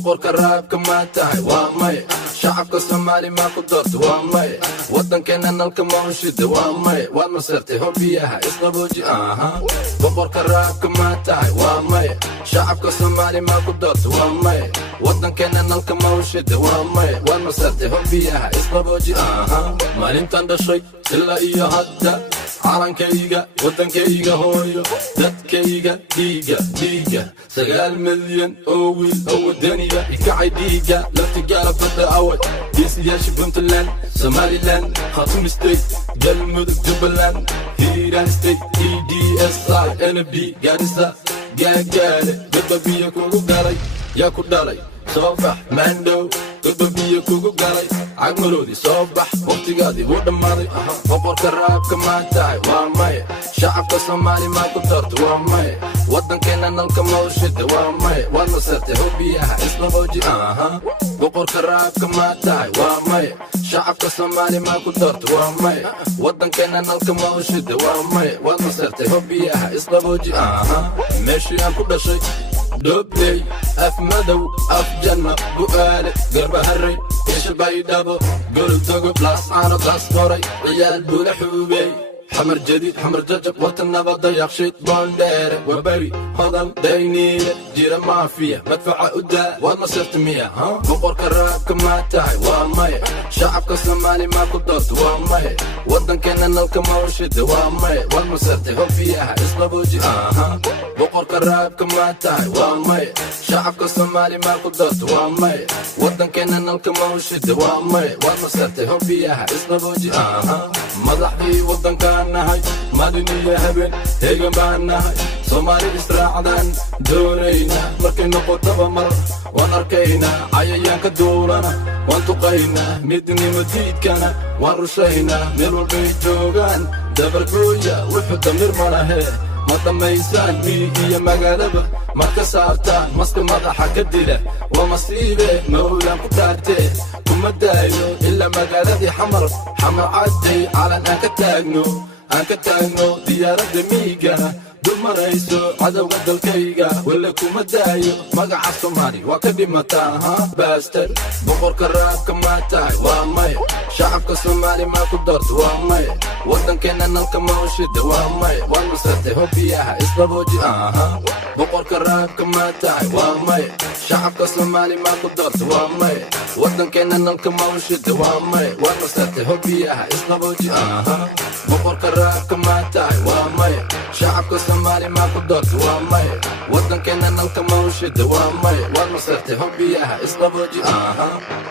boqorka raabka maa tahay waa maya shacabka soomaali maa ku doorta waa maya waddankeena nalka mawshida waa maya waad masartay hobiyaha isqabooji boqorka raabka maa tahay waa maya shacabka soomaali maa ku doorta waa maya waddankeena nalka mawshida waa maya waad masartay hobiyaha isqabooji maalintan dhashay ilaa iyo hadda calankayga waddankayga hooyo dadkayga dhiiga 9 milyan oo wiil oo wadaniya ikacay dhiiga laftigaala badda away geesiyaasha puntland somaliland khatum state galmudug jubbaland hiiraan state EDSI NB gaarisa gaagaale gadbabiya kugu galay yaa ku dhalay soo bax maandhow gadbabiya kugu galay cagmaroodii soo bax waqtigaadii wuu dhammaaday boqorka raabka maa tahay waa maya shacabka soomaali maa ku doorta waa maya waddankeena nalka mawshida waa maya waad masartay hobiyaha isqabooji boqorka raabka maa tahay waa maya shacabka soomaali maa ku doorta waa maya waddankeena nalka mawshida waa maya waad masartay hobiyaha isqabooji meeshii aan ku dhashay دوبلي أف مدو أف جنة بقالي قرب هري إيش البيدابو قول توقف لاس عانا لاس قوري ريال بولا حوبي حمر جديد حمر ججب وطننا بضيق شيط بوندير وبري هضل دينيلة جيرا مافيا مدفع قدا والما صرت مية بقورك الرابك ما تاعي وامايا شعبك الصومالي ما كدرت وامايا ودن كان نلك موشد وامايا والما صرت هو فيها اسم بوجي بقورك الرابك ما تاعي وامايا شعبك الصومالي ما كدرت وامايا ودن كان نلك موشد وامايا والما صرت هو فيها اسم بوجي مضحي ودن كان nahay madiniya haben heegan baan nahay soomaali israacdan doonayna markay noqotaba mar waan arkaynaa cayayaanka duulana waan tuqaynaa midnimo diidkana waan rushaynaa meel walbay joogaan dabargooya wuxuu damir ma lahe ma dhammaysaan miyigiyo magaalaba marka saartaan maska madaxa ka dila waa masiibe mawlaan ku dhaartee kuma daayo ilaa magaaladii xamar cadday calan aan ka taagno diyaaradda miigana dul marayso cadowga dalkayga walla kuma daayo magaca soomaali waa ka dhimataa baastar boqorka raabka maa tahay waa maya shacabka soomaali maa ku doorta waa maya waddankeena nalka mawshida waa maya waad masartay hobiyaha isqabooji boqorka raabka maa tahay waa maya shacabka soomaali maa ku doorta waa maya waddankeena nalka mawshida waa maya waad masartay hobiyaha isqabooji boqorka raabka maa tahay waa maya shacabka soomaali maa ku doorta waa maya waddankeena nalka mawshida waa maya waad masartay hobiyaha isqabooji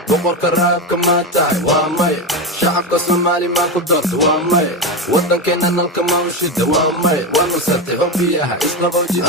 boqorka raabka maa tahay waa maya shacabka soomaali maa ku doorta waa maya waddankeena nalka mawshida waa maya waad masartay hobiyaha isqabooji